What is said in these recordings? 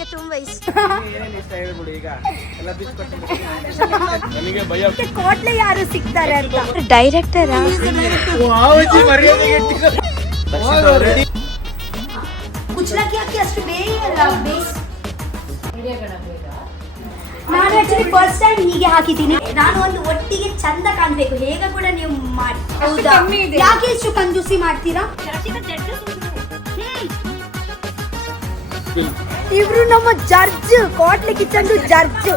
ನನಗೆ ತುಂಬಾ ಇಷ್ಟ. ಕೋಟ್ಲೆ ಯಾರು ಸಿಗ್ತಾರೆ ಅಂತ ಡೈರೆಕ್ಟರ್ ಕುಚ್ಚಲಕ್ಕಿ ಹಾಕಿ ಅಷ್ಟು ಬೇಯಲ್ಲ. ನಾನು ಆಕ್ಚುಲಿ ಫಸ್ಟ್ ಟೈಮ್ ಹೀಗೆ ಹಾಕಿದ್ದೀನಿ. ನಾನು ಒಂದು ಒಟ್ಟಿಗೆ ಚಂದ ಕಾಣ್ಬೇಕು ಹೇಗ ಕೂಡ ನೀವು ಮಾಡಿ. ಹೌದಾ? ಯಾಕೆ ಇಷ್ಟು ಕಂಜೂಸಿ ಮಾಡ್ತೀರಾ? ಇವ್ರು ನಮ್ಮ judge, Kwatle kitchen judge.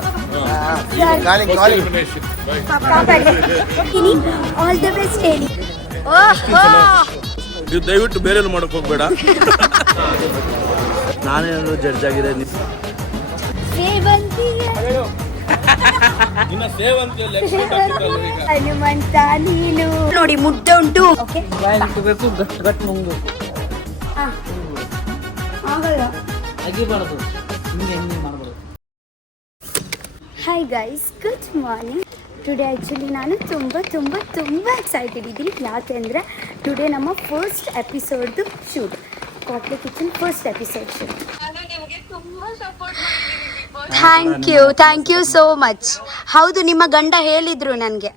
All the best ಹೇಳಿ. ನೀವು ದಯವಿಟ್ಟು ಬೇರೆ ಮಾಡಕ್ ಹೋಗ್ಬೇಡ. ನಾನೇನಾದ್ರು ಜಡ್ಜ್ ಆಗಿದೆ. ಹನುಮಂತ ನೀನು ನೋಡಿ ಮುದ್ದೆ ಉಂಟು. Hi guys, good morning. Today actually ನಾನು ತುಂಬ ತುಂಬ ತುಂಬ ಎಕ್ಸೈಟೆಡ್ ಇದ್ದೀನಿ. ಯಾಕೆಂದರೆ ಟುಡೇ ನಮ್ಮ ಫಸ್ಟ್ ಎಪಿಸೋಡ್ದು shoot, Kwatle kitchen first episode shoot. Thank you so much. ಹೌದು, ನಿಮ್ಮ ಗಂಡ ಹೇಳಿದ್ರು ನನಗೆ.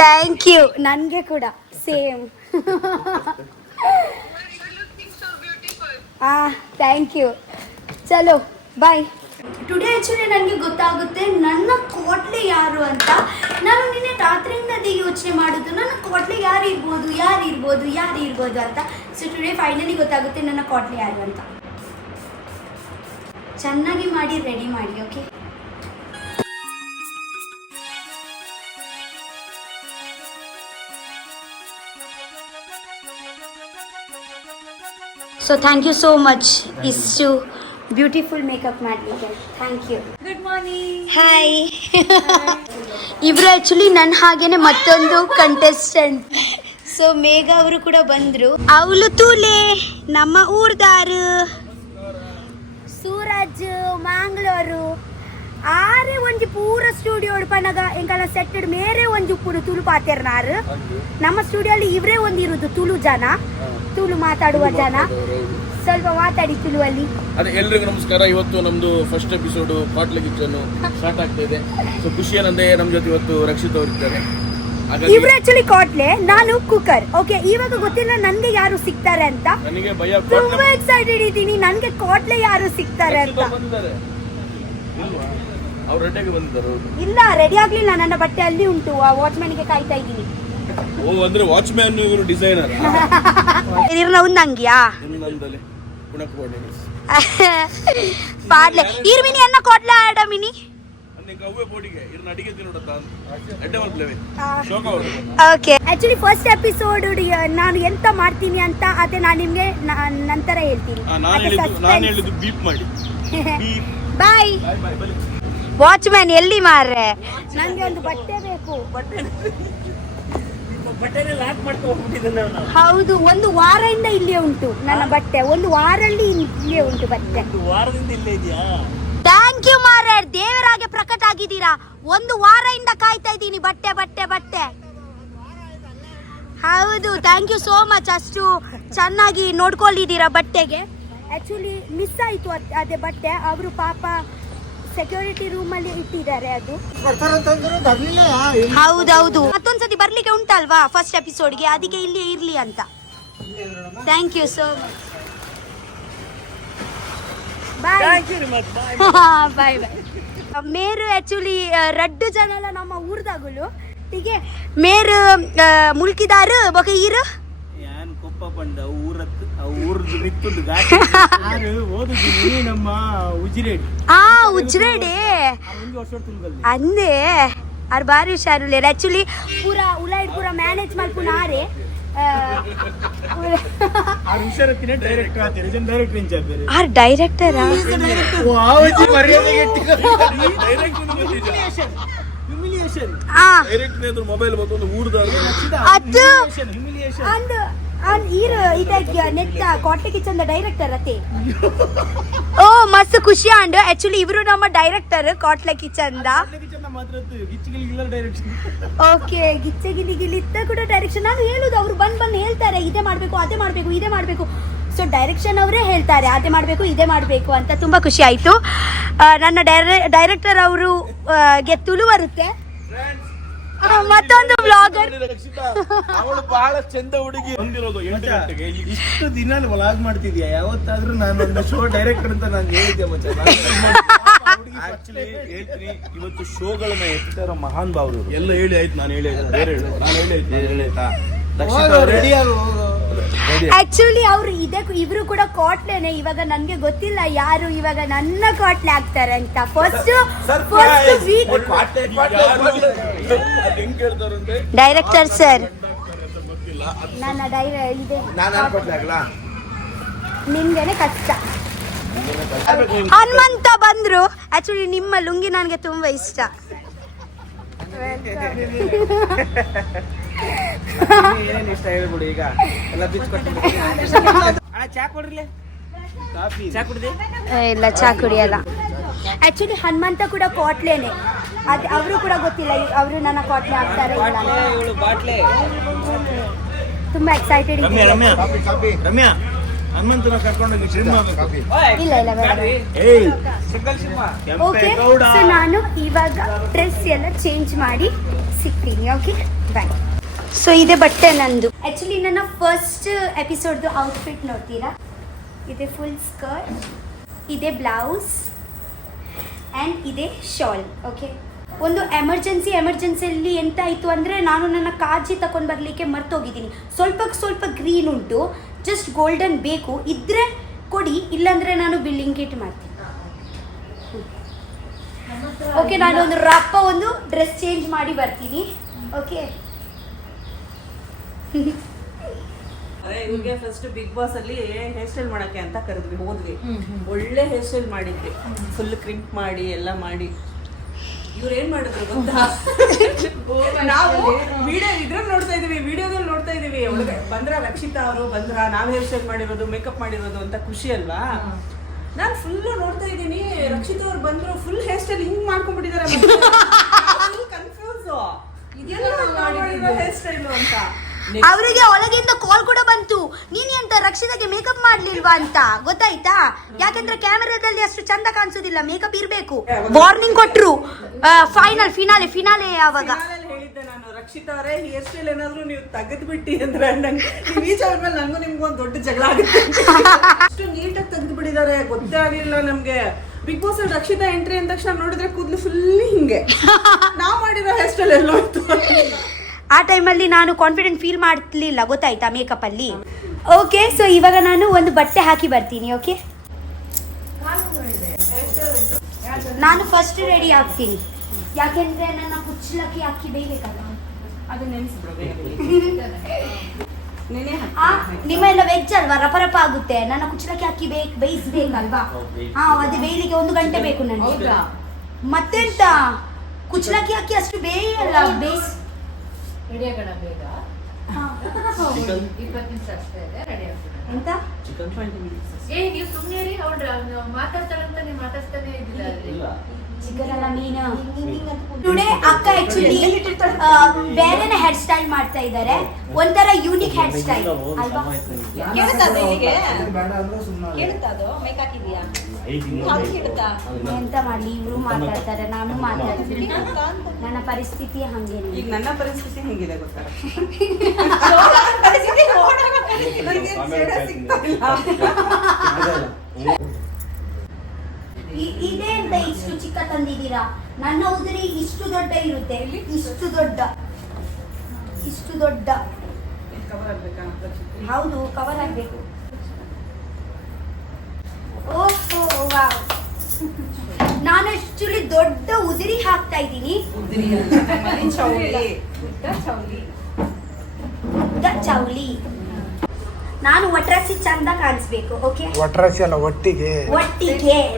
Thank you. ನನಗೆ ಕೂಡ ಸೇಮ್. Thank you. ಚಲೋ ಬಾಯ್. ಟುಡೇ ಆ್ಯಕ್ಚುಲಿ ನನಗೆ ಗೊತ್ತಾಗುತ್ತೆ ನನ್ನ ಕೋಟ್ಲೆ ಯಾರು ಅಂತ. ನಾನು ನಿನ್ನೆ ರಾತ್ರಿಯಿಂದ ಯೋಚನೆ ಮಾಡೋದು ನನ್ನ ಕೋಟ್ಲೆ ಯಾರು ಇರ್ಬೋದು ಅಂತ. ಸೊ ಟುಡೇ ಫೈನಲಿ ಗೊತ್ತಾಗುತ್ತೆ ನನ್ನ ಕೋಟ್ಲೆ ಯಾರು ಅಂತ. ಚೆನ್ನಾಗಿ ಮಾಡಿ ರೆಡಿ ಮಾಡಿ, okay? So thank you so much ಇಷ್ಟು ಬ್ಯೂಟಿಫುಲ್ ಮೇಕಪ್ ಮಾಡಲಿಕ್ಕೆ. Thank you. Good morning. Hi. ಇವರು ಆ್ಯಕ್ಚುಲಿ ನನ್ನ ಹಾಗೇನೆ ಮತ್ತೊಂದು ಕಂಟೆಸ್ಟೆಂಟ್. ಸೊ ಮೇಘ ಅವರು ಕೂಡ ಬಂದರು. ಅವಳು ತೂಲೆ ನಮ್ಮ ಊರ್ದಾರು ಸೂರಜ್ ಮಂಗಳೂರು ಆರೆ ಒಂಜಿ ಪೂರ ಸ್ಟುಡಿಯೋ ಪನಗ ಎಂಕಲ ಸೆಟ್ಟಡ್ ಮೇರೆ ಒಂಜಿ ಪೂರು ತುಳು ಪಾತೆರ್ನಾರು. ನಮ್ಮ ಸ್ಟುಡಿಯೋಲಿ ಇವರೇ ಒಂದಿರುದು ತುಳು ಜನ, ತುಳು ಮಾತಾಡುವ ಜನ. ಸ್ವಲ್ಪ ಮಾತಾಡಿ ತುಳುವಲ್ಲಿ. ಅದೇ ಎಲ್ರಿಗೂ ನಮಸ್ಕಾರ. ಇವತ್ತು ನಮ್ದು ಫಸ್ಟ್ ಎಪಿಸೋಡ್ ಕೋಟ್ಲೆ ಕಿಚನ್ ಸ್ಟಾರ್ಟ್ ಆಗ್ತಾ ಇದೆ. ಸೊ ಖುಷಿ ಏನಂದ್ರೆ ನಮ್ಮ ಜೊತೆ ಇವತ್ತು ರಕ್ಷಿತ್ ಅವರು ಇದ್ದಾರೆ. ಇವ್ರು ಆಕ್ಚುಲಿ ಕೋಟ್ಲೆ, ನಾನು ಕುಕ್ಕರ್. ಓಕೆ, ಇವಾಗ ಗೊತ್ತಿಲ್ಲ ನನ್ಗೆ ಯಾರು ಸಿಗ್ತಾರೆ ಅಂತ. ನನಗೆ ಭಯ, ತುಂಬಾ ಎಕ್ಸೈಟೆಡ್ ಇದ್ದೀನಿ. ನನ್ಗೆ ಕೋಟ್ಲೆ ಯಾರು ಸಿಗ್ತಾರೆ ಅಂತ. ಅವ್ರು ರೆಡಿಯಾಗಿ ಬಂದಿದ್ದಾರೆ. ಇಲ್ಲ, ರೆಡಿ ಆಗ್ಲಿಲ್ಲ. ನನ್ನ ಬಟ್ಟೆ ಅಲ್ಲಿ ಉಂಟು. ವಾಚ್ಮ್ಯಾನ್ಗೆ ಕಾಯ್ತಾ ಇದ್ದೀನಿ. ಓ, ಅಂದ್ರೆ ವಾಚ್ಮ್ಯಾನ್ ಇವರು ಡಿಸೈನರ್. ಇರ್ನ ಉಂದಂಗಿಯಾ ಪಾಡ್ಲೆ ಇರ್ಮಿನಿ ಅನ್ನ ಕೋಟ್ಲೆ ಆಡಮಿನಿ. ಓಕೆ, ಆಕ್ಚುಲಿ ಫಸ್ಟ್ ಎಪಿಸೋಡ್ ನಾನು ಎಂತ ಮಾಡ್ತೀನಿ ಅಂತ ಅದೇ ನಾನು ನಿಮ್ಗೆ ನಂತರ ಹೇಳ್ತೀನಿ. ಬಾಯ್. ವಾಚ್ಮ್ಯಾನ್ ಎಲ್ಲಿ ಮಾರ್ರೆ? ನಂಗೆ ಒಂದು ಬಟ್ಟೆ ಬೇಕು. ಹೌದು, ಒಂದು ವಾರದಿಂದ ಇಲ್ಲೇ ಉಂಟು ನನ್ನ ಬಟ್ಟೆ. ಒಂದು ವಾರಲ್ಲಿ ಇಲ್ಲೇ ಉಂಟು ಬಟ್ಟೆ. ಥ್ಯಾಂಕ್ ಯು ಮಾರ್ರೆ, ದೇವರಾಗೆ ಪ್ರಕಟ ಆಗಿದ್ದೀರಾ. ಒಂದು ವಾರದಿಂದ ಕಾಯ್ತಾ ಇದ್ದೀನಿ ಬಟ್ಟೆ ಬಟ್ಟೆ ಬಟ್ಟೆ. ಹೌದು, ಥ್ಯಾಂಕ್ ಯು ಸೋ ಮಚ್. ಅಷ್ಟು ಚೆನ್ನಾಗಿ ನೋಡ್ಕೊಂಡಿದ್ದೀರಾ ಬಟ್ಟೆಗೆ. ಆಕ್ಚುಲಿ ಮಿಸ್ ಆಯ್ತು ಅದೇ ಬಟ್ಟೆ. ಅವರು ಪಾಪ ಸೆಕ್ಯೂರಿಟಿ ರೂಮ್ ಅಲ್ಲಿ ಇಟ್ಟಿದ್ದಾರೆ. ಅದು ಹೌದೌದು. ಮತ್ತೊಂದ್ಸತಿ ಬರ್ಲಿಕ್ಕೆ ಉಂಟಲ್ವಾ ಫಸ್ಟ್ ಎಪಿಸೋಡ್ಗೆ, ಅದಕ್ಕೆ ಇಲ್ಲಿ ಇರ್ಲಿ ಅಂತ. Thank you so much. Bye bye. ಮೇರು ಆಕ್ಚುಲಿ ರಡ್ಡು ಜನಲ ನಮ್ಮ ಊರ್ದಾಗುಲು ಹೀಗೆ ಮೇರು ಮುಲ್ಕಿದಾರು ಬೊಕ ಈರು ಕೊಪ್ಪ ಪಂಡ ಊರದ್ದು ಮಿತ್ತುದು ಗಾಡಿ ನಮ್ಮ ಉಜಿರೇಡಿ. ಉಜ್ರೇಡಿ ಅಂದೆ ಅವ್ರು ಬಾರಿ ಹುಷಾರು. ಆಕ್ಚುಲಿ ಪೂರ ಉಲಾಯ್ಡ್ ಪೂರ ಮ್ಯಾನೇಜ್ ಮಲ್ಪುನ ಆರೆ ಡೈರೆಕ್ಟರ್ ಕೋಟ್ಲೆ ಕಿಚನ್ ಡೈರೆಕ್ಟರ್ ಅತ್ತೆ. ಓ ಮಸ್ತ್ ಖುಷಿ ಅಂಡ್ ಆಕ್ಚುಲಿ ಇವರು ನಮ್ಮ ಡೈರೆಕ್ಟರ್ ಕೋಟ್ಲೆ ಕಿಚನ್ ದ. ಓಕೆ, ಗಿಚ್ಚೆ ಗಿಲಿ ಗಿಲಿ ಇತ್ತ ಕೂಡ ಡೈರೆಕ್ಷನ್. ನಾನು ಹೇಳುದು ಅವ್ರು ಬಂದ್ ಹೇಳ್ತಾರೆ ಇದೇ ಮಾಡ್ಬೇಕು ಅದೇ ಮಾಡ್ಬೇಕು ಇದೇ ಮಾಡ್ಬೇಕು. ಸೊ ಡೈರೆಕ್ಷನ್ ಅವರೇ ಹೇಳ್ತಾರೆ ಅದೇ ಮಾಡಬೇಕು ಇದೇ ಮಾಡಬೇಕು ಅಂತ. ತುಂಬ ಖುಷಿ ಆಯಿತು. ನನ್ನ ಡೈರೆಕ್ಟರ್ ಅವರು ಗೆ ತುಳು ಬರುತ್ತೆ. ಮತ್ತೊಂದು ವ್ಲಾಗರ್ ಅವಳು ಬಹಳ ಚಂದ ಹುಡುಗಿ ಬಂದಿರೋದು 8 ಗಂಟೆಗೆ. ಇಷ್ಟು ದಿನ ವ್ಲಾಗ್ ಮಾಡ್ತಿದ್ಯಾ? ಯಾವತ್ತಾದ್ರೂ ನಾನು ಒಂದು ಶೋ ಡೈರೆಕ್ಟರ್ ಅಂತ ನಾನು ಹೇಳಿದ್ದೆ ಮಚ್ಚ. ಆಕ್ಚುಲಿ ಹೇಳ್ತೀನಿ, ಇವತ್ತು ಶೋಗಳನ್ನ ಎತ್ತಿರೋ ಮಹಾನ್ ಭಾವರು ಎಲ್ಲ ಹೇಳಿ ಆಯ್ತು. ನಾನು ಹೇಳಿ ಆಯ್ತು, ಬೇರೆ ಹೇಳು, ನಾನು ಹೇಳಿ ಆಯ್ತಾ. ಆಕ್ಚುಲಿ ಅವ್ರು ಇಬ್ರು ಕೂಡ ಕಾಟ್ಲೇನೆ. ಇವಾಗ ನನ್ಗೆ ಗೊತ್ತಿಲ್ಲ ಯಾರು ಇವಾಗ ನನ್ನ ಕಾಟ್ಲೆ ಆಗ್ತಾರೆ ಅಂತ. ಫಸ್ಟ್ ಡೈರೆಕ್ಟರ್ ಸರ್ ನನ್ನ ನಿಮ್ಗೆನೆ ಕಷ್ಟ. ಹನುಮಂತ ಬಂದ್ರು. ಆಕ್ಚುಲಿ ನಿಮ್ಮ ಲುಂಗಿ ನನಗೆ ತುಂಬಾ ಇಷ್ಟ. ಏನೇನು ಇಷ್ಟ ಹೇಳ್ಬಿಡು ಈಗ ಎಲ್ಲ ಚಾ ಕೊಡ್ರಿ. ಚಾ ಕುಡಿದೆ? ಇಲ್ಲ, ಚಾ ಕುಡಿಯಲ್ಲ. ಆಕ್ಚುಲಿ ಹನುಮಂತ ಕೂಡ ಕಾಟ್ಲೇನೆ. ಅವರು ಕೂಡ ಗೊತ್ತಿಲ್ಲ ಅವರು ನನ್ನ ಕಾಟ್ಲೆ ಆಗ್ತಾರೆ ಇಲ್ಲ. ತುಂಬಾ ಎಕ್ಸೈಟೆಡ್ ಇದೆ. ರಮ್ಯಾ ಹನುಮಂತನ ಕರ್ಕೊಂಡೋಗಿ ಇಲ್ಲ ಇಲ್ಲ ಬೇಡ. ಓಕೆ, ಸೊ ನಾನು ಇವಾಗ ಡ್ರೆಸ್ ಎಲ್ಲ ಚೇಂಜ್ ಮಾಡಿ ಸಿಗ್ತೀನಿ. ಓಕೆ, ಬಾಯ್. ಸೊ ಇದೆ ಬಟ್ಟೆ ನಂದು. ಆ್ಯಕ್ಚುಲಿ ನನ್ನ ಫಸ್ಟ್ ಎಪಿಸೋಡ್ದು ಔಟ್ಫಿಟ್ ನೋಡ್ತೀರಾ? ಇದೆ ಫುಲ್ ಸ್ಕರ್ಟ್, ಇದೆ ಬ್ಲೌಸ್ ಆ್ಯಂಡ್ ಇದೆ ಶಾಲ್. ಓಕೆ, ಒಂದು ಎಮರ್ಜೆನ್ಸಿಯಲ್ಲಿ ಎಂತ ಆಯಿತು ಅಂದರೆ ನಾನು ನನ್ನ ಕಾಜಿ ತಗೊಂಡು ಬರಲಿಕ್ಕೆ ಮರ್ತೋಗಿದ್ದೀನಿ. ಸ್ವಲ್ಪ ಗ್ರೀನ್ ಉಂಟು, ಜಸ್ಟ್ ಗೋಲ್ಡನ್ ಬೇಕು. ಇದ್ದರೆ ಕೊಡಿ, ಇಲ್ಲಾಂದರೆ ನಾನು ಬಿಲ್ಲಿಂಗ್ ಕಿಟ್ ಮಾಡ್ತೀನಿ. ಓಕೆ, ನಾನು ಒಂದು ಒಂದು ಡ್ರೆಸ್ ಚೇಂಜ್ ಮಾಡಿ ಬರ್ತೀನಿ. ಓಕೆ, ಇವ್ರಿಗೆ ಫಸ್ಟ್ ಬಿಗ್ ಬಾಸ್ ಅಲ್ಲಿ ಹೇರ್ ಸ್ಟೈಲ್ ಮಾಡಕ್ಕೆ ಅಂತ ಕರೆದ್ವಿ, ಹೋದ್ವಿ. ಒಳ್ಳೆ ಹೇರ್ ಸ್ಟೈಲ್ ಮಾಡಿದ್ವಿ, ಫುಲ್ ಕ್ರಿಂಪ್ ಮಾಡಿ ಎಲ್ಲ ಮಾಡಿ. ಇವ್ರು ಏನ್ ಮಾಡಿದ್ರು ಗೊತ್ತಾ? ನಾವು ವಿಡಿಯೋದಲ್ಲಿ ನೋಡ್ತಾ ಇದೀವಿ. ಒಳಗೆ ಬಂದ್ರ ರಕ್ಷಿತಾ ಅವರು ಬಂದ್ರ, ನಾವ್ ಹೇರ್ ಸ್ಟೈಲ್ ಮಾಡಿರೋದು, ಮೇಕಪ್ ಮಾಡಿರೋದು ಅಂತ ಖುಷಿ ಅಲ್ವಾ. ನಾನ್ ಫುಲ್ ನೋಡ್ತಾ ಇದ್ದೀನಿ, ರಕ್ಷಿತಾ ಅವ್ರು ಬಂದ್ರು, ಫುಲ್ ಹೇರ್ ಸ್ಟೈಲ್ ಹಿಂಗ್ ಮಾಡ್ಕೊಂಡ್ಬಿಟ್ಟಿದ್ದಾರೆ. ಕನ್ಫ್ಯೂಸ್, ಹೇರ್ ಸ್ಟೈಲ್ ಅಂತ. ಅವರಿಗೆ ಒಳಗಿಂದ ಕಾಲ್ ಕೂಡ ಬಂತು, ನೀನ್ ಎಂತ ರಕ್ಷಿತಾಗೆ ಮೇಕಪ್ ಮಾಡ್ಲಿಲ್ವಾ ಅಂತ. ಗೊತ್ತಾಯ್ತಾ? ಯಾಕಂದ್ರೆ ಕ್ಯಾಮೆರಾದಲ್ಲಿ ಅಷ್ಟು ಚಂದ ಕಾಣಿಸೋದಿಲ್ಲ, ಮೇಕಪ್ ಇರ್ಬೇಕು. ವಾರ್ನಿಂಗ್ ಕೊಟ್ರು. ಫಿನಾಲೆ ಯಾವಾಗ ಹೇಳಿದ್ದೆ ನಾನು, ರಕ್ಷಿತಾ ಅವರೇ ಹೇರ್ ಸ್ಟೈಲ್ ಏನಾದ್ರು ನೀವು ತೆಗೆದು ಬಿಟ್ಟಿ ಅಂದ್ರೆ ನಂಗೆ ರೀಚ್ ಆದ್ಮೇಲೆ ನಂಗೂ ನಿಮ್ಗೂ ಒಂದು ದೊಡ್ಡ ಜಗಳ ಆಗುತ್ತೆ. ಅಷ್ಟು ನೀಟಾಗಿ ತೆಗೆದು ಬಿಟ್ಟಿದ್ದಾರೆ, ಗೊತ್ತೇ ಆಗಿಲ್ಲ ನಮ್ಗೆ. ಬಿಗ್ ಬಾಸ್ ಅಲ್ಲಿ ರಕ್ಷಿತಾ ಎಂಟ್ರಿ ಅಂದ ತಕ್ಷಣ ನೋಡಿದ್ರೆ ಕೂದಲು ಫುಲ್ ಹಿಂಗೆ. ನಾವ್ ಮಾಡಿರೋ ಹೇರ್ ಸ್ಟೈಲ್ ಎಲ್ಲೋ ಇತ್ತು. ಆ ಟೈಮಲ್ಲಿ ನಾನು ಕಾನ್ಫಿಡೆಂಟ್ ಫೀಲ್ ಮಾಡ್ಲಿಲ್ಲ, ಗೊತ್ತಾಯ್ತಾ, ಮೇಕಪ್ ಅಲ್ಲಿ. ಓಕೆ, ಸೊ ಇವಾಗ ನಾನು ಒಂದು ಬಟ್ಟೆ ಹಾಕಿ ಬರ್ತೀನಿ. ಓಕೆ, ನಾನು ಫಸ್ಟ್ ರೆಡಿ ಆಗ್ತೀನಿ, ಯಾಕೆಂದ್ರೆ ನನ್ನ ಕುಚ್ಚಲಕ್ಕಿ ಅಕ್ಕಿ ಬೇಯಬೇಕಲ್ಲ. ಅದು ನಿಮ್ಮೆಲ್ಲ ವೆಜ್ ಅಲ್ವಾ, ರಪರಪ ಆಗುತ್ತೆ. ನನ್ನ ಕುಚ್ಚಲಕ್ಕಿ ಅಕ್ಕಿ ಬೇಯಿಸ್ಬೇಕಲ್ವಾ? ಅದು ಬೇಯಲಿಕ್ಕೆ 1 ಗಂಟೆ ಬೇಕು ನನಗೆ. ಮತ್ತೆಂತ ಕುಚ್ಚಲಕ್ಕಿ ಅಕ್ಕಿ ಅಷ್ಟು ಬೇಯಲ್ಲ, ಬೇಯಿಸ್ ರೆಡಿ ಆಗೋಣ ಬೇಗ. 20 ನಿಮಿಷ ಅಷ್ಟೇ ಇದೆ, ರೆಡಿ ಆಗ್ತದೆ. ಎಂತ ಚಿಕನ್ 20 minutes. ನೀವು ಸುಮ್ಮನೆ ಅವ್ರು ಮಾತಾಡ್ತಾರಂತ ನೀವು ಮಾತಾಡ್ತಾನೆ ಇದ್ದಿಲ್ಲ. ಚಿಕನ್ ಅಲ್ಲ, ಮೀನು. ಟುಡೇ ಅಕ್ಕ ಆಕ್ಚುಲಿ ಬೇರೆನೆ ಹೇರ್ ಸ್ಟೈಲ್ ಮಾಡ್ತಾ ಇದ್ದಾರೆ, ಒಂಥರ ಯೂನಿಕ್ ಹೇರ್ ಸ್ಟೈಲ್ ಅಲ್ವಾ? ಎಂತ ಮಾಡ್ಲಿ, ಇವ್ರು ಮಾತಾಡ್ತಾರೆ, ನಾನು ಮಾತಾಡ್ತೀನಿ. ನನ್ನ ಪರಿಸ್ಥಿತಿ ಹಂಗೇನೆ. ಈಗ ನನ್ನ ಪರಿಸ್ಥಿತಿ ಹೆಂಗಿದೆ ಗೊತ್ತಾ? ಇದೇ ಅಂತ ಇಷ್ಟು ಚಿಕ್ಕ ತಂದಿದ್ದೀರಾ? ನನ್ನ ಉದುರಿ ಇಷ್ಟು ದೊಡ್ಡ ಇರುತ್ತೆ, ಇಷ್ಟು ದೊಡ್ಡ. ಹೌದು, ಕವರ್ ಆಗ್ಬೇಕು. ಓಹೋ, ವಾವ್. ನಾನು ಆಕ್ಚುಲಿ ದೊಡ್ಡ ಉದುರಿ ಹಾಕ್ತಾ ಇದ್ದೀನಿ. ಉದ್ದ ಚೌಲಿ. ನಾನು ಒಟ್ರಾಸಿ ಚಂದ ಕಾಣಿಸ್ಬೇಕು. ಓಕೆ, ಒಟ್ರಾಸಿ ಅಲ್ಲ, ಒಟ್ಟಿಗೆ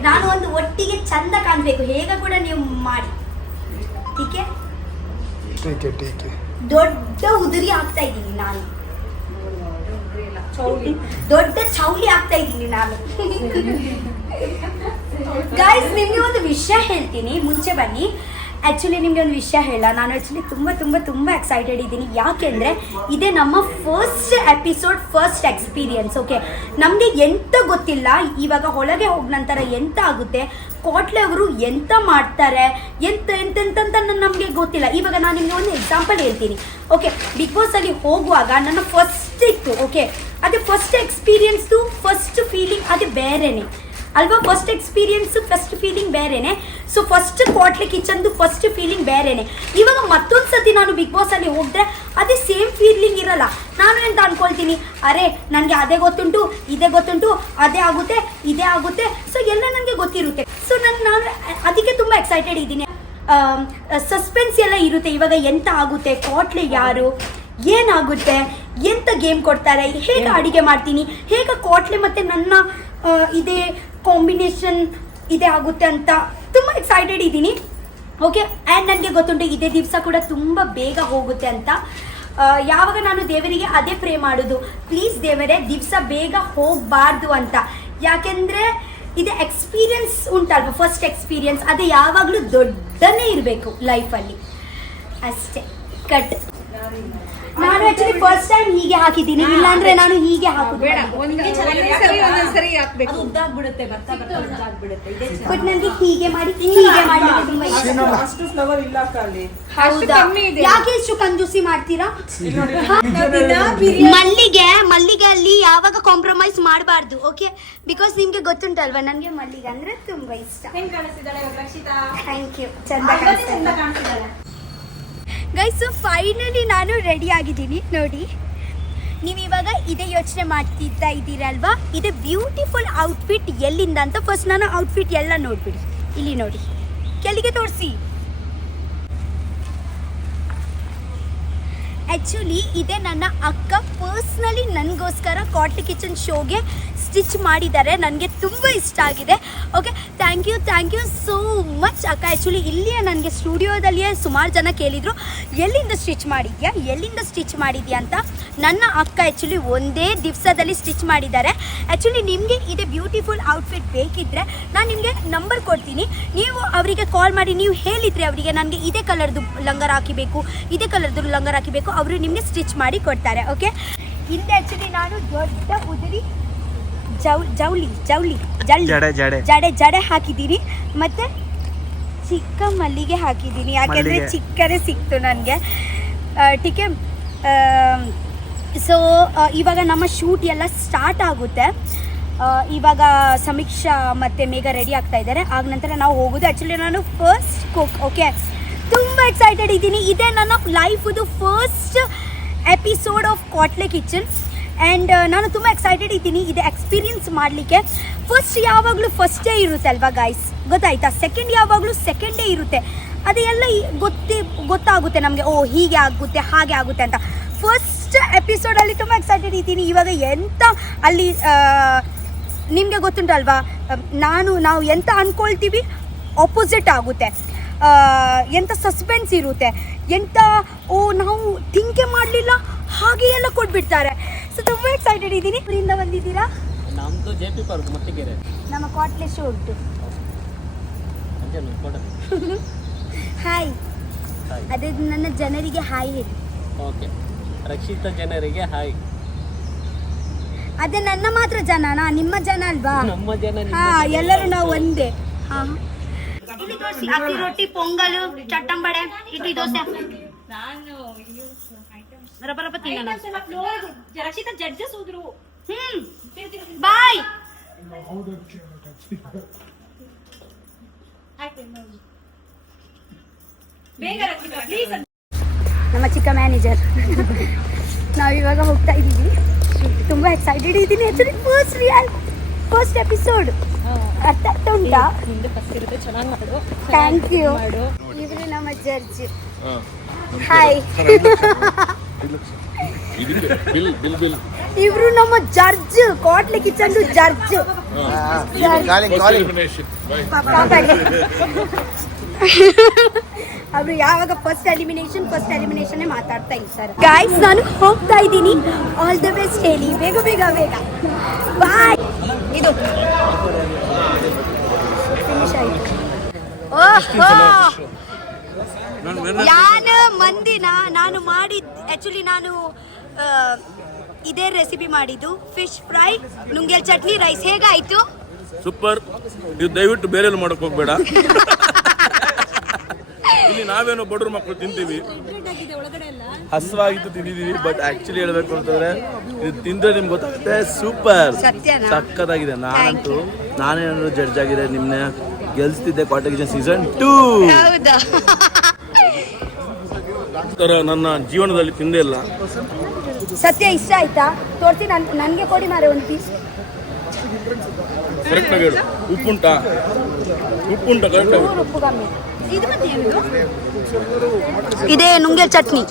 ನಾನು ಒಂದು ಒಟ್ಟಿಗೆ ಚಂದ ಕಾಣಿಸ್ಬೇಕು. ಹೇಗ ಕೂಡ ನೀವು ಮಾಡಿ, ಟೀಕೆ. ದೊಡ್ಡ ಉದುರಿ ಹಾಕ್ತಾ ಇದ್ದೀನಿ ನಾನು, ದೊಡ್ಡ ಚೌಲಿ ಹಾಕ್ತಾ ಇದ್ದೀನಿ ನಾನು. ಗೈಸ್, ನಿಮ್ಗೆ ಒಂದು ವಿಷಯ ಹೇಳ್ತೀನಿ, ಮುಂಚೆ ಬನ್ನಿ. ಆ್ಯಕ್ಚುಲಿ ನಿಮಗೆ ಒಂದು ವಿಷಯ ಹೇಳ, ನಾನು ಆ್ಯಕ್ಚುಲಿ ತುಂಬ ಎಕ್ಸೈಟೆಡ್ ಇದ್ದೀನಿ. ಯಾಕೆಂದರೆ ಇದೇ ನಮ್ಮ first episode, first experience. Okay, ನಮಗೆ ಎಂತ ಗೊತ್ತಿಲ್ಲ, ಇವಾಗ ಒಳಗೆ ಹೋದ ನಂತರ ಎಂತ ಆಗುತ್ತೆ, ಕೋಟ್ಲೆ ಅವರು ಎಂತ ಮಾಡ್ತಾರೆ, ಎಂತೆಂತ ನಮಗೆ ಗೊತ್ತಿಲ್ಲ. ಇವಾಗ ನಾನು ನಿಮಗೆ ಒಂದು ಎಕ್ಸಾಂಪಲ್ ಹೇಳ್ತೀನಿ. ಓಕೆ, ಬಿಗ್ ಬಾಸಲ್ಲಿ ಹೋಗುವಾಗ ನನ್ನ ಫಸ್ಟ್ ಇತ್ತು. ಓಕೆ, ಅದೇ ಫಸ್ಟ್ ಎಕ್ಸ್ಪೀರಿಯನ್ಸ್ದು ಫಸ್ಟ್ ಫೀಲಿಂಗ್ ಅದೇ ಬೇರೆನೇ ಅಲ್ವಾ? ಫಸ್ಟ್ ಎಕ್ಸ್ಪೀರಿಯನ್ಸು ಫಸ್ಟ್ ಫೀಲಿಂಗ್ ಬೇರೆನೆ. ಸೊ ಫಸ್ಟ್ ಕ್ವಾಟ್ಲೆ ಕಿಚನ್ದು ಫಸ್ಟ್ ಫೀಲಿಂಗ್ ಬೇರೆನೆ. ಇವಾಗ ಮತ್ತೊಂದು ಸತಿ ನಾನು ಬಿಗ್ ಬಾಸಲ್ಲಿ ಹೋದರೆ ಅದೇ ಸೇಮ್ ಫೀಲಿಂಗ್ ಇರಲ್ಲ. ನಾನು ಎಂತ ಅನ್ಕೊಳ್ತೀನಿ, ಅರೆ ನನಗೆ ಅದೇ ಗೊತ್ತುಂಟು, ಇದೇ ಗೊತ್ತುಂಟು, ಅದೇ ಆಗುತ್ತೆ, ಇದೇ ಆಗುತ್ತೆ, ಸೊ ಎಲ್ಲ ನನಗೆ ಗೊತ್ತಿರುತ್ತೆ. ಸೊ ನಾನು ಅದಕ್ಕೆ ತುಂಬ ಎಕ್ಸೈಟೆಡ್ ಇದ್ದೀನಿ. ಸಸ್ಪೆನ್ಸ್ ಎಲ್ಲ ಇರುತ್ತೆ. ಇವಾಗ ಎಂತ ಆಗುತ್ತೆ, ಕ್ವಾಟ್ಲೆ ಯಾರು, ಏನಾಗುತ್ತೆ, ಎಂತ ಗೇಮ್ ಕೊಡ್ತಾರೆ, ಹೇಗೆ ಅಡಿಗೆ ಮಾಡ್ತೀನಿ, ಹೇಗೆ ಕ್ವಾಟ್ಲೆ ಮತ್ತು ನನ್ನ ಇದೇ ಕಾಂಬಿನೇಷನ್ ಇದೇ ಆಗುತ್ತೆ ಅಂತ ತುಂಬ ಎಕ್ಸೈಟೆಡ್ ಇದ್ದೀನಿ. ಓಕೆ, ಆ್ಯಂಡ್ ನನಗೆ ಗೊತ್ತುಂಟು ಇದೇ ದಿವಸ ಕೂಡ ತುಂಬ ಬೇಗ ಹೋಗುತ್ತೆ ಅಂತ. ಯಾವಾಗ ನಾನು ದೇವರಿಗೆ ಅದೇ ಪ್ರೇ ಮಾಡೋದು, ಪ್ಲೀಸ್ ದೇವರೇ ದಿವಸ ಬೇಗ ಹೋಗಬಾರ್ದು ಅಂತ. ಯಾಕೆಂದರೆ ಇದು ಎಕ್ಸ್ಪೀರಿಯನ್ಸ್ ಉಂಟಲ್ವ, ಫಸ್ಟ್ ಎಕ್ಸ್ಪೀರಿಯನ್ಸ್, ಅದೇ ಯಾವಾಗಲೂ ದೊಡ್ಡನೇ ಇರಬೇಕು ಲೈಫಲ್ಲಿ ಅಷ್ಟೇ. ಕಟ್. ನಾನು ಆಕ್ಚುಲಿ ಫಸ್ಟ್ ಟೈಮ್ ಹೀಗೆ ಹಾಕಿದ್ದೀನಿ, ಇಲ್ಲಾಂದ್ರೆ ನಾನು ಹೀಗೆ ಹಾಕುದು. ಬಟ್ ನನಗೆ ಹೀಗೆ ಮಾಡಿ ತುಂಬಾ ಇಷ್ಟ. ಅಷ್ಟು ಫ್ಲವರ್ ಇಲ್ಲ ಅಲ್ಲಿ. ಹೌದಾ? ಯಾಕೆ ಇಷ್ಟು ಕಂಜೂಸಿ ಮಾಡ್ತೀರಾ? ಮಲ್ಲಿಗೆ ಅಲ್ಲಿ ಯಾವಾಗ ಕಾಂಪ್ರಮೈಸ್ ಮಾಡಬಾರ್ದು. ಓಕೆ, ಬಿಕಾಸ್ ನಿಮ್ಗೆ ಗೊತ್ತುಂಟಲ್ವಾ, ನನಗೆ ಮಲ್ಲಿಗೆ ಅಂದ್ರೆ ತುಂಬಾ ಇಷ್ಟ. ಥ್ಯಾಂಕ್ ಯು, ಚಂದ ಕಾಣಿಸ್ತಿದ್ದಾಳೆ. ಗೈಸ್, ಫೈನಲಿ ನಾನು ರೆಡಿ ಆಗಿದ್ದೀನಿ. ನೋಡಿ, ನೀವು ಇವಾಗ ಇದೇ ಯೋಚನೆ ಮಾಡ್ತಿದ್ದ ಇದ್ದೀರಲ್ವಾ, ಇದು ಬ್ಯೂಟಿಫುಲ್ ಔಟ್ಫಿಟ್ ಎಲ್ಲಿಂದ ಅಂತ. ಫಸ್ಟ್ ನಾನು ಔಟ್ಫಿಟ್ ಎಲ್ಲ ನೋಡ್ಬಿಡಿ. ಇಲ್ಲಿ ನೋಡಿ, ಕೆಳಗೆ ತೋರಿಸಿ. ಆ್ಯಕ್ಚುಲಿ ಇದೇ ನನ್ನ ಅಕ್ಕ ಪರ್ಸ್ನಲಿ ನನಗೋಸ್ಕರ ಕ್ವಾಟ್ಲೆ ಕಿಚನ್ ಶೋಗೆ ಸ್ಟಿಚ್ ಮಾಡಿದ್ದಾರೆ. ನನಗೆ ತುಂಬ ಇಷ್ಟ ಆಗಿದೆ. Okay, thank you so much ಅಕ್ಕ. ಆ್ಯಕ್ಚುಲಿ ಇಲ್ಲಿಯೇ ನನಗೆ ಸ್ಟುಡಿಯೋದಲ್ಲಿಯೇ ಸುಮಾರು ಜನ ಕೇಳಿದರು, ಎಲ್ಲಿಂದ ಸ್ಟಿಚ್ ಮಾಡಿದ್ಯಾ ಅಂತ. ನನ್ನ ಅಕ್ಕ ಆ್ಯಕ್ಚುಲಿ ಒಂದೇ ದಿವಸದಲ್ಲಿ ಸ್ಟಿಚ್ ಮಾಡಿದ್ದಾರೆ. ಆ್ಯಕ್ಚುಲಿ ನಿಮಗೆ ಇದೇ ಬ್ಯೂಟಿಫುಲ್ ಔಟ್ಫಿಟ್ ಬೇಕಿದ್ದರೆ ನಾನು ನಿಮಗೆ ನಂಬರ್ ಕೊಡ್ತೀನಿ. ನೀವು ಅವರಿಗೆ ಕಾಲ್ ಮಾಡಿ ನೀವು ಹೇಳಿದರೆ ಅವರಿಗೆ ನನಗೆ ಇದೇ ಕಲರ್ದು ಲಂಗರ್ ಹಾಕಿಬೇಕು, ಇದೇ ಕಲರ್ದು ಲಂಗರ್ ಹಾಕಿಬೇಕು, ಅವರು ನಿಮಗೆ ಸ್ಟಿಚ್ ಮಾಡಿ ಕೊಡ್ತಾರೆ. ಓಕೆ, ಹಿಂದೆ ಆ್ಯಕ್ಚುಲಿ ನಾನು ದೊಡ್ಡ ಉದುರಿ ಜಡೆ ಹಾಕಿದ್ದೀನಿ, ಮತ್ತು ಚಿಕ್ಕ ಮಲ್ಲಿಗೆ ಹಾಕಿದ್ದೀನಿ. ಯಾಕೆಂದರೆ ಚಿಕ್ಕದೇ ಸಿಕ್ತು ನನಗೆ. ಟೀಕೆ. ಸೊ ಇವಾಗ ನಮ್ಮ ಶೂಟ್ ಎಲ್ಲ ಸ್ಟಾರ್ಟ್ ಆಗುತ್ತೆ. ಇವಾಗ ಸಮೀಕ್ಷಾ ಮತ್ತು ಮೇಘ ರೆಡಿ ಆಗ್ತಾ ಇದ್ದಾರೆ. ಆಗ ನಂತರ ನಾವು ಹೋಗೋದು. ಆ್ಯಕ್ಚುಲಿ ನಾನು ಫಸ್ಟ್ ಕುಕ್. ಓಕೆ, ತುಂಬ ಎಕ್ಸೈಟೆಡ್ ಇದ್ದೀನಿ. ಇದೇ ನನ್ನ ಲೈಫದು first episode of Kwatle kitchen. And ನಾನು ತುಂಬ ಎಕ್ಸೈಟೆಡ್ ಇದ್ದೀನಿ ಇದು ಎಕ್ಸ್ಪೀರಿಯನ್ಸ್ ಮಾಡಲಿಕ್ಕೆ. ಫಸ್ಟ್ ಯಾವಾಗಲೂ ಫಸ್ಟೇ ಇರುತ್ತೆ ಅಲ್ವಾ ಗೈಸ್, ಗೊತ್ತಾಯ್ತಾ? ಸೆಕೆಂಡ್ ಯಾವಾಗಲೂ ಸೆಕೆಂಡೇ ಇರುತ್ತೆ. ಅದೆಲ್ಲ ಗೊತ್ತಾಗುತ್ತೆ ನಮಗೆ, ಓ ಹೀಗೆ ಆಗುತ್ತೆ ಹಾಗೆ ಆಗುತ್ತೆ ಅಂತ. ಫಸ್ಟ್ ಎಪಿಸೋಡಲ್ಲಿ ತುಂಬ ಎಕ್ಸೈಟೆಡ್ ಇದ್ದೀನಿ. ಇವಾಗ ಎಂತ ಅಲ್ಲಿ ನಿಮಗೆ ಗೊತ್ತುಂಟಲ್ವಾ, ನಾವು ಎಂತ ಅಂದ್ಕೊಳ್ತೀವಿ ಆಪೋಸಿಟ್ ಆಗುತ್ತೆ. ಎಂಥ ಸಸ್ಪೆನ್ಸ್ ಇರುತ್ತೆ, ಎಂಥ ಓ ನಾವು ಥಿಂಕೇ ಮಾಡಲಿಲ್ಲ ಹಾಗೆ ಎಲ್ಲ ಕೊಟ್ಬಿಡ್ತಾರೆ. ಸೊ ತುಂಬ ಎಕ್ಸೈಟೆಡ್ ಇದ್ದೀನಿ. ಊರಿಂದ ಬಂದಿದ್ದೀರಾ? ನಮ್ಮದು JP ಪಾರ್ಕ್ ಮತ್ತಿಗೆರೆ. ನಮ್ಮ ಕ್ವಾಟ್ಲೆ ಶೋ ಉಂಟು. ಹಾಯ್, ಅದೇ ನನ್ನ ಜನರಿಗೆ ಹಾಯ್ ಹೇಳಿ. ಓಕೆ, ರಕ್ಷಿತಾ ಜನರಿಗೆ ಹಾಯ್. ಅದೇ ನನ್ನ ಮಾತ್ರ ಜನನಾ, ನಿಮ್ಮ ಜನ ಅಲ್ವಾ? ನಮ್ಮ ಜನ. ಹಾ, ಎಲ್ಲರೂ ನಾವು ಒಂದೇ. ಹಾ, ಇಲ್ಲಿ ತೋರಿಸಿ. ಅಕ್ಕಿ ರೊಟ್ಟಿ, ಪೊಂಗಲು, ಚಟ್ಟಂಬಡೆ, ಇಡ್ಲಿ, ದೋಸೆ. ರಬ್ಬ ತಿನ್ನೋಣ. ರಕ್ಷಿತಾ ಜಡ್ಜಸ್ ಹೋದ್ರು. ಬಾಯ್. ನಮ್ಮ ಚಿಕ್ಕ ಮ್ಯಾನೇಜರ್. ನಾವಿವಾಗ ಹೋಗ್ತಾ ಇದ್ದೀವಿ. ತುಂಬ ಎಕ್ಸೈಟೆಡ್ ಇದ್ದೀನಿ. Actually first episode. ಅರ್ಥ ಆಗ್ತಾ ಉಂಟಾ? Thank you. ಇವರು ನಮ್ಮ ಜಡ್ಜ್. ಹಾಯ್. ಇವರು ನಮ್ಮ ಜಡ್ಜ್, ಕ್ವಾಟ್ಲೆ ಕಿಚನ್ ಜಡ್ಜ್. ಅವರು ಯಾವಾಗ ಫಸ್ಟ್ ಎಲಿಮಿನೇಷನ್ ಮಾತಾಡ್ತಾ ಇರ್ತಾರೆ. ಗೈಸ್, ನಾನು ಹೋಗ್ತಾ ಇದ್ದೀನಿ. ಆಲ್ ದ ಬೆಸ್ಟ್ ಹೇಳಿ, ಬೇಗ ಬಾಯ್. ಇದು ಫಿನಿಶ್ ಆಯ್ತು. ಓಹೋ, ಯಾನು ಮಂದಿನ ನಾನು ಮಾಡಿದ್ ಆಕ್ಚುಲಿ ನಾನು ಇದೇ ರೆಸಿಪಿ ಮಾಡಿದ್ದು ಫಿಶ್ ಫ್ರೈ ನುಂಗೆಲ್ ಚಟ್ನಿ ರೈಸ್ ಹೇಗಾಯ್ತು? ಸೂಪರ್. ನೀವು ದಯವಿಟ್ಟು ಬೇರೆ ಮಾಡಕ್ ಹೋಗ್ಬೇಡ. ಇಲ್ಲಿ ನಾವೇನೋ ಬಡವ್ರ ಮಕ್ಕಳು ತಿಂತೀವಿ, ಹಸುವಾಗಿದ್ದು ತಿಂದಿದ್ದೀವಿ. ಬಟ್ ಆಕ್ಚುಲಿ ಹೇಳ್ಬೇಕು ಅಂತಂದ್ರೆ ಇದು ತಿಂದ್ರೆ ನಿಮ್ಗೆ ಗೊತ್ತಾಗುತ್ತೆ. ಸೂಪರ್, ಸಕ್ಕತ್ತಾಗಿದೆ. ನಾನೇನಾದ್ರು ಜಡ್ಜ್ ಆಗಿದೆ, ನಿಮ್ನ ಗೆಲ್ಸ್ತಿದ್ದೆ ಕ್ವಾರ್ಟರ್ ಕಿಚನ್ ಸೀಸನ್ 2. ಹೌದಾ? ತರ ನನ್ನ ಜೀವನದಲ್ಲಿ ತಿಂದೇ ಇಲ್ಲ. ಸತ್ಯ ಇಷ್ಟ ಆಯ್ತಾ? ತೋರಿಸಿ ನನಗೆ ಕೊಡಿ ಮಾರೆ ಒಂದು ಪೀಸ್. ಕರೆಕ್ಟಾಗಿ ಹೇಳು. ಉಪ್ಪುಂಟಾ ಕರೆಕ್ಟಾಗಿ. ಉಪ್ಪು ಕಮ್ಮಿ. ಇದೇ ನುಂಗೆಲ್ ಚಟ್ನಿ.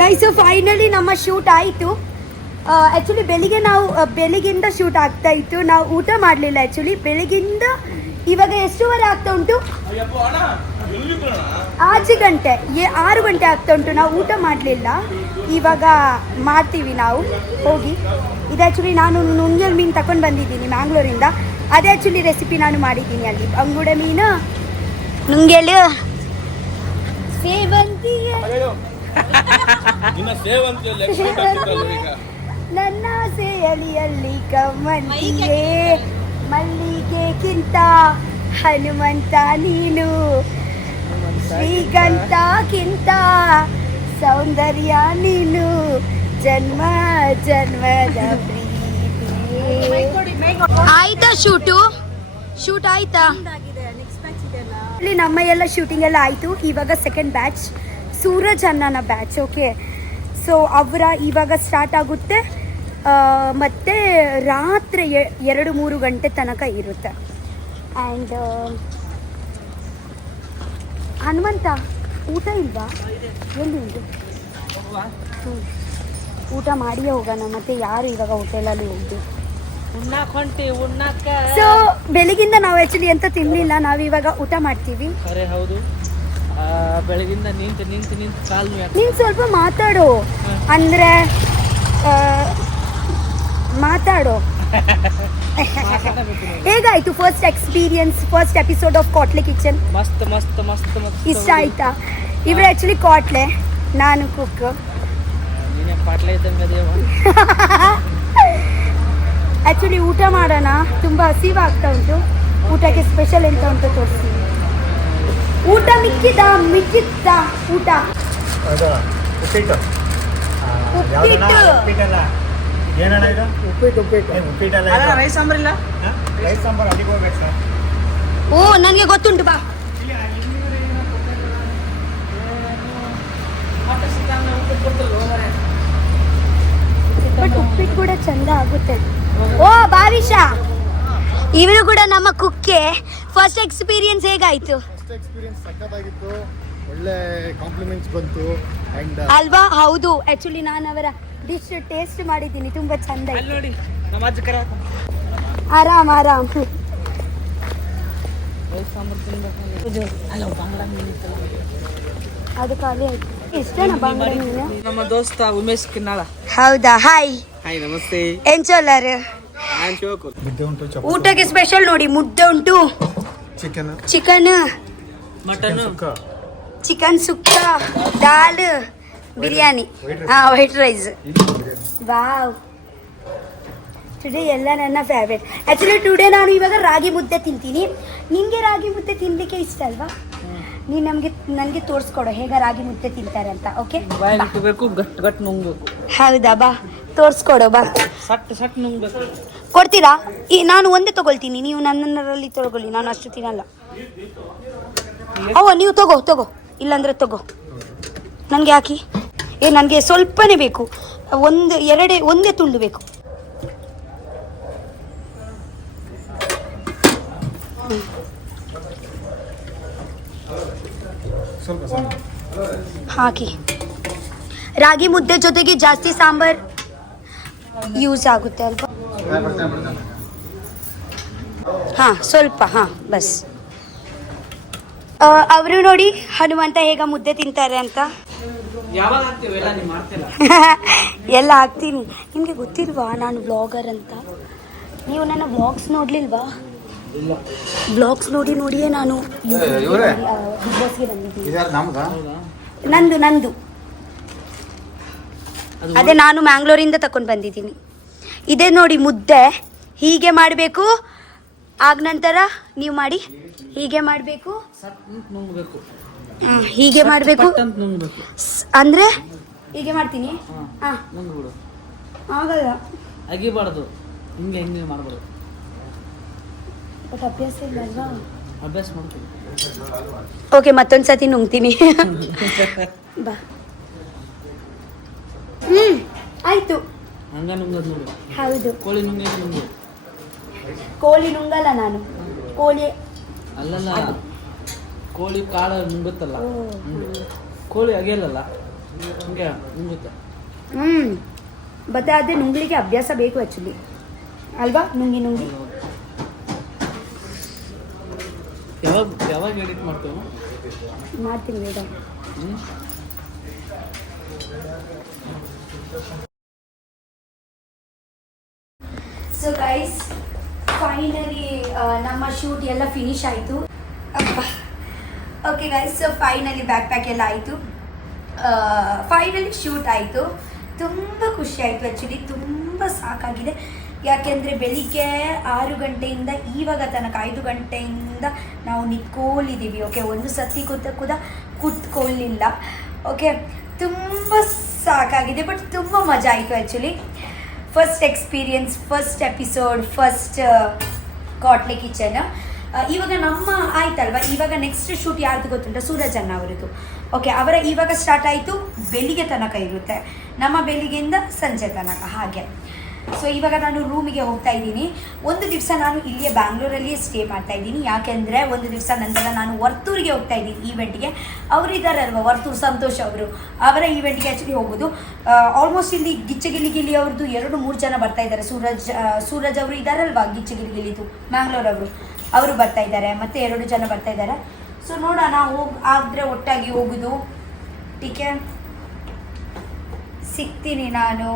ಗೈಸ್ ಫೈನಲಿ ನಮ್ಮ ಶೂಟ್ ಆಯಿತು. ಆ್ಯಕ್ಚುಲಿ ಬೆಳಿಗ್ಗೆಯಿಂದ ಶೂಟ್ ಆಗ್ತಾ ಇತ್ತು. ನಾವು ಊಟ ಮಾಡಲಿಲ್ಲ. ಆ್ಯಕ್ಚುಲಿ ಬೆಳಗ್ಗಿಂದ ಇವಾಗ ಎಷ್ಟುವರೆ ಆಗ್ತಾ ಉಂಟು? 6 ಗಂಟೆ 6 ಗಂಟೆ ಆಗ್ತಾ ಉಂಟು. ನಾವು ಊಟ ಮಾಡಲಿಲ್ಲ. ಇವಾಗ ಮಾಡ್ತೀವಿ ನಾವು ಹೋಗಿ. ಇದು ಆ್ಯಕ್ಚುಲಿ ನಾನು ನುಂಗೆಲ್ ಮೀನು ತಗೊಂಡು ಬಂದಿದ್ದೀನಿ ಮ್ಯಾಂಗ್ಳೂರಿಂದ. ಅದೇ ಆ್ಯಕ್ಚುಲಿ ರೆಸಿಪಿ ನಾನು ಮಾಡಿದ್ದೀನಿ ಅಲ್ಲಿ. ಅಂಗುಡೆ ಮೀನು, ನುಂಗೆಲು, ಸೇವಂತಿಗೆ. ನನ್ನ ಸೇಯಲಿಯಲ್ಲಿ ಕಮ್ಮಂತಿಗೆ, ಮಲ್ಲಿಗೆಗಿಂತ ಹನುಮಂತ ನೀನು, ಶ್ರೀಗಂಧಕ್ಕಿಂತ ಸೌಂದರ್ಯ ನೀನು, ಜನ್ಮ ಜನ್ಮದ ಪ್ರೀತಿ. ಆಯ್ತಾ ಶೂಟ್ ಆಯ್ತಾ? ಇಲ್ಲಿ ನಮ್ಮ ಎಲ್ಲ ಶೂಟಿಂಗ್ ಎಲ್ಲ ಆಯಿತು. ಇವಾಗ ಸೆಕೆಂಡ್ ಬ್ಯಾಚ್ ಸೂರಜ್ ಅನ್ನನ ಬ್ಯಾಚ್. ಓಕೆ, ಸೊ ಅವರ ಇವಾಗ ಸ್ಟಾರ್ಟ್ ಆಗುತ್ತೆ. ಮತ್ತು ರಾತ್ರಿ 2-3 ಗಂಟೆ ತನಕ ಇರುತ್ತೆ. ಆ್ಯಂಡ್ ಹನುಮಂತ ಊಟ ಇಲ್ವಾ? ಎಲ್ಲಿ ಉಂಟು? ಊಟ ಮಾಡಿಯೇ ಹೋಗೋಣ. ಮತ್ತೆ ಯಾರು ಇವಾಗ ಹೋಟೆಲಲ್ಲಿ ಹೋಗ್ದು. ಸೊ ಬೆಳಗಿಂದ ನಾವು ಆ್ಯಕ್ಚುಲಿ ಎಂತ ತಿನ್ನಲಿಲ್ಲ. ನಾವು ಇವಾಗ ಊಟ ಮಾಡ್ತೀವಿ. ಹೌದು, ಬೆಳಗಿಂದ ನಿಂತು ಕಾಲು ನೀನು ಸ್ವಲ್ಪ ಮಾತಾಡು, ಅಂದರೆ ಮಾತಾಡು. ಹೇಗಾಯ್ತು first experience, first episode of Kwatle kitchen? ಮಸ್ತ್ ಇಷ್ಟ ಆಯ್ತಾ? ಇವರು ಆ್ಯಕ್ಚುಲಿ ಕ್ವಾಟ್ಲೆ, ನಾನು ಕುಕ್. ಆ್ಯಕ್ಚುಲಿ ಊಟ ಮಾಡೋಣ, ತುಂಬ ಹಸಿವಾಗ್ತಾ ಉಂಟು. ಊಟಕ್ಕೆ ಸ್ಪೆಷಲ್ ಎಂತ ಉಂಟು ತೋರಿಸಿ. ಊಟ ಮಿಕ್ಕಿದ್ದ ಊಟ ಉಪ್ಪಿಟ್ಟು. ಏನಣ್ಣ ಇದು? ಉಪ್ಪಿಟ್ಟಲ್ಲ, ರೈಸ್ ಸಾಂಬಾರ್ ಇಲ್ಲ. ರೈಸ್ ಸಾಂಬಾರ್ ಅಲ್ಲಿಗೆ ಹೋಗ್ಬೇಕು ಸರ್. ಓ ನನಗೆ ಗೊತ್ತುಂಟು, ಬಾ. ಬಟ್ ಉಪ್ಪಿಟ್ಟು ಕೂಡ ಚಂದ ಆಗುತ್ತೆ. ಓ ಭಾವಿಷಾ, ಇವರು ಕೂಡ ನಮ್ಮ ಕುಕ್ಕೆ. ಫಸ್ಟ್ ಎಕ್ಸ್ಪೀರಿಯನ್ಸ್ ಹೇಗಾಯ್ತು? ಫಸ್ಟ್ ಎಕ್ಸ್ಪೀರಿಯನ್ಸ್ ಸಖತ್ತಾಗಿತ್ತು. ಒಳ್ಳೆ ಕಾಂಪ್ಲಿಮೆಂಟ್ಸ್ ಬಂತು ಅಂಡ್ ಅಲ್ವಾ? ಹೌದು, ಆ್ಯಕ್ಚುಲಿ ನಾನು ಅವರ ಡಿಶ್ ಟೇಸ್ಟ್ ಮಾಡಿದ್ದೀನಿ, ತುಂಬ ಚಂದ ಇತ್ತು. ನೋಡಿ ನಮ್ಮ ಅಜ್ಜ ಕರೆ ಆರಾಮ್ ಅದು ಖಾಲಿ ಆಯ್ತು. ಎಷ್ಟೇನ ಬಾಂಗ್ಲಾ ಮೀನು? ನಮ್ಮ ದೋಸ್ತ ಉಮೇಶ್ ಕಿನ್ನಾಳ. ಹೌದಾ? ಹಾಯ್ ನಮಸ್ತೆ. ಏನ್ ಚೋಲಾರು? ಮುದ್ದೆ ಉಂಟು, ಊಟಕ್ಕೆ ಸ್ಪೆಷಲ್ ನೋಡಿ, ಮುದ್ದೆ ಉಂಟು, ಚಿಕನ್, ಮಟನ್, ಚಿಕನ್ ಸುಕ್ಕ, ದಾಲ್, biryani, white rice. Wow, today ಎಲ್ಲ ನನ್ನ ಫೇವ್ರೇಟ್. ಆ್ಯಕ್ಚುಲಿ ಟುಡೇ ನಾನು ಇವಾಗ ರಾಗಿ ಮುದ್ದೆ ತಿಂತೀನಿ. ನಿನಗೆ ರಾಗಿ ಮುದ್ದೆ ತಿನ್ನಲಿಕ್ಕೆ ಇಷ್ಟ ಅಲ್ವಾ? ನೀನು ನನಗೆ ತೋರಿಸ್ಕೊಡು ಹೇಗೆ ರಾಗಿ ಮುದ್ದೆ ತಿಂತಾರೆ ಅಂತ. ಓಕೆ, ಬಾಯಿಬೇಕು, ಗಟ್ ನುಂಗ್ಬೇಕು. ಹೌದಾ? ಬಾ ತೋರಿಸ್ಕೊಡು, ಬಾ. ಸಟ್ ನುಂಗ್ಬೇಕು. ಕೊಡ್ತೀರಾ? ನಾನು ಒಂದೇ ತಗೊಳ್ತೀನಿ, ನೀವು ನನ್ನರಲ್ಲಿ ತಗೊಳ್ಳಿ, ನಾನು ಅಷ್ಟು ತಿನ್ನಲ್ಲ. ನೀವು ತಗೋ, ಇಲ್ಲಾಂದ್ರೆ ತಗೋ. ನನಗೆ ಹಾಕಿ. ನನಗೆ ಸ್ವಲ್ಪನೇ ಬೇಕು, ಒಂದೇ ತುಂಡು ಬೇಕು. ಹಾಕಿ. ರಾಗಿ ಮುದ್ದೆ ಜೊತೆಗೆ ಜಾಸ್ತಿ ಸಾಂಬಾರ್ ಯೂಸ್ ಆಗುತ್ತೆ ಅಲ್ವಾ? ಸ್ವಲ್ಪ ಬಸ್. ಅವರು ನೋಡಿ ಹನುಮಂತ ಹೇಗ ಮುದ್ದೆ ತಿಂತಾರೆ ಅಂತ. ಯಾವಾಗ ಆಗ್ತೀವಿ ಎಲ್ಲ ನೀವು ಮಾಡ್ತೀರಾ? ಎಲ್ಲ ಹಾಕ್ತೀನಿ. ನಿಮಗೆ ಗೊತ್ತಿಲ್ವಾ ನಾನು ವ್ಲಾಗರ್ ಅಂತ? ನೀವು ನನ್ನ ವ್ಲಾಗ್ಸ್ ನೋಡ್ಲಿಲ್ವಾ? ಇಲ್ಲ ಬ್ಲಾಗ್ಸ್ ನೋಡಿಯೇ ನಾನು ಇವರೇ ಬಿಗ್ ಬಾಸ್ಗೆ ಬಂದಿದ್ದೀನಿ. ಇದ್ಯಾರು ನಮ್ದಾ? ಹೌದಾ ನಂದು ಅದು ಅದೇ ನಾನು ಮ್ಯಾಂಗ್ಳೂರಿಂದ ತಕೊಂಡು ಬಂದಿದ್ದೀನಿ. ಇದೇ ನೋಡಿ ಮುದ್ದೆ, ಹೀಗೆ ಮಾಡಬೇಕು. ಆಗ ನಂತರ ನೀವು ಮಾಡಿ ಹೀಗೆ ಮಾಡಬೇಕು, ಸಟ್ ಅಂತ ನುಂಗ್ಬೇಕು, ಹೀಗೆ ಮಾಡಬೇಕು. ಪಟ್ ಅಂತ ನುಂಗ್ಬೇಕು. ಅಂದರೆ ಹೀಗೆ ಮಾಡ್ತೀನಿ. ಹಾಂ, ನುಂಗ್ಬಿಡು, ಆಗಲ್ಲ. ಅಗಿಬಾರ್ದು, ಹಿಂಗೆ ಮಾಡ್ಬಾರ್ದು. ಬಟ್ ಅಭ್ಯಾಸ ಇಲ್ಲ ಅಲ್ವಾ? ಅಭ್ಯಾಸ ಮಾಡ್ತೀವಿ. ಓಕೆ, ಮತ್ತೊಂದು ಸತಿ ನುಂಗ್ತೀನಿ. ಬಾ. ಆಯಿತು. ಹಂಗ ನುಂಗದ್ ನೋಡು. ಹೌದು, ಕೋಳಿ ನುಂಗು. ಕೋಳಿ ನುಂಗಲ್ಲ ನಾನು. ಕೋಳಿ ಅಲ್ಲಲ್ಲ, ಕೋಳಿ ಕಾಳು ನುಂಗುತ್ತಲ್ಲ, ಹಂಗೆ. ಕೋಳಿ ಅಗೆಯಲ್ಲ, ಹಂಗೆ ನುಂಗುತ್ತೆ. ಬಟ್ ಅದೇ ನುಂಗ್ಲಿಕ್ಕೆ ಅಭ್ಯಾಸ ಬೇಕು ಆ್ಯಕ್ಚುಲಿ ಅಲ್ವಾ? ನುಂಗಿ ಯಾವಾಗ ಎಡಿಟ್ ಮಾಡ್ತೇವೆ? ಮಾಡ್ತೀನಿ ಬೇಗ. ಸೊ ಗೈಸ್, ಫೈನಲಿ ನಮ್ಮ ಶೂಟ್ ಎಲ್ಲ ಫಿನಿಶ್ ಆಯಿತು. Okay guys, so finally back pack ಎಲ್ಲ ಆಯಿತು. ಫೈನಲಿ ಶೂಟ್ ಆಯಿತು. ತುಂಬ ಖುಷಿ ಆಯಿತು ಆ್ಯಕ್ಚುಲಿ. ತುಂಬ ಸಾಕಾಗಿದೆ. ಯಾಕೆಂದರೆ ಬೆಳಿಗ್ಗೆ 6 ಗಂಟೆಯಿಂದ ಇವಾಗ ತನಕ 5 ಗಂಟೆಯಿಂದ ನಾವು ನಿಂತ್ಕೊಳ್ಳಿದ್ದೀವಿ. ಓಕೆ, ಒಂದು ಸತಿ ಕೂಡ ಕೂತ್ಕೊಳ್ಳಿಲ್ಲ. ಓಕೆ, ತುಂಬ ಸಾಕಾಗಿದೆ. ಬಟ್ ತುಂಬ ಮಜಾ ಆಯಿತು actually. First experience, first episode, first Kwatle kitchen. ಇವಾಗ ನಮ್ಮ ಆಯ್ತಲ್ವ, ಇವಾಗ ನೆಕ್ಸ್ಟ್ ಶೂಟ್ ಯಾರ್ದು ಗೊತ್ತುಂಟ? ಸೂರಜ್ ಅಣ್ಣ ಅವರದ್ದು. ಓಕೆ, ಅವರ ಇವಾಗ ಸ್ಟಾರ್ಟ್ ಆಯಿತು, ಬೆಳಿಗ್ಗೆ ತನಕ ಇರುತ್ತೆ. ನಮ್ಮ ಬೆಳಿಗ್ಗೆಯಿಂದ ಸಂಜೆ ತನಕ ಹಾಗೆ. ಸೊ ಇವಾಗ ನಾನು ರೂಮಿಗೆ ಹೋಗ್ತಾ ಇದ್ದೀನಿ. ಒಂದು ದಿವಸ ನಾನು ಇಲ್ಲಿಯೇ ಬ್ಯಾಂಗ್ಳೂರಲ್ಲಿಯೇ ಸ್ಟೇ ಮಾಡ್ತಾ ಇದ್ದೀನಿ. ಯಾಕೆಂದರೆ ಒಂದು ದಿವಸ ನಂತರ ನಾನು ವರ್ತೂರಿಗೆ ಹೋಗ್ತಾ ಇದ್ದೀನಿ ಈವೆಂಟ್ಗೆ. ಅವರಿದ್ದಾರಲ್ವ, ವರ್ತೂರು ಸಂತೋಷ್ ಅವರು, ಅವರ ಈವೆಂಟ್ಗೆ ಆ್ಯಕ್ಚುಲಿ ಹೋಗೋದು. ಆಲ್ಮೋಸ್ಟ್ ಇಲ್ಲಿ ಗಿಚ್ಚಗಿಲಿ ಅವ್ರದ್ದು 2-3 ಜನ ಬರ್ತಾ ಇದ್ದಾರೆ. ಸೂರಜ್ ಅವರು ಇದ್ದಾರಲ್ವ, ಗಿಚ್ಚಗಿಲಿಗಿಲಿದು ಮ್ಯಾಂಗ್ಳೂರವರು, ಅವರು ಬರ್ತಾ ಇದ್ದಾರೆ. ಮತ್ತು 2 ಜನ ಬರ್ತಾ ಇದ್ದಾರೆ. ಸೊ ನೋಡೋಣ, ಆದರೆ ಒಟ್ಟಾಗಿ ಹೋಗೋದು. ಟೀಕೆ, ಸಿಗ್ತೀನಿ ನಾನು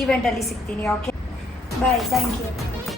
ಈವೆಂಟಲ್ಲಿ ಸಿಗ್ತೀನಿ. Okay, bye, thank you.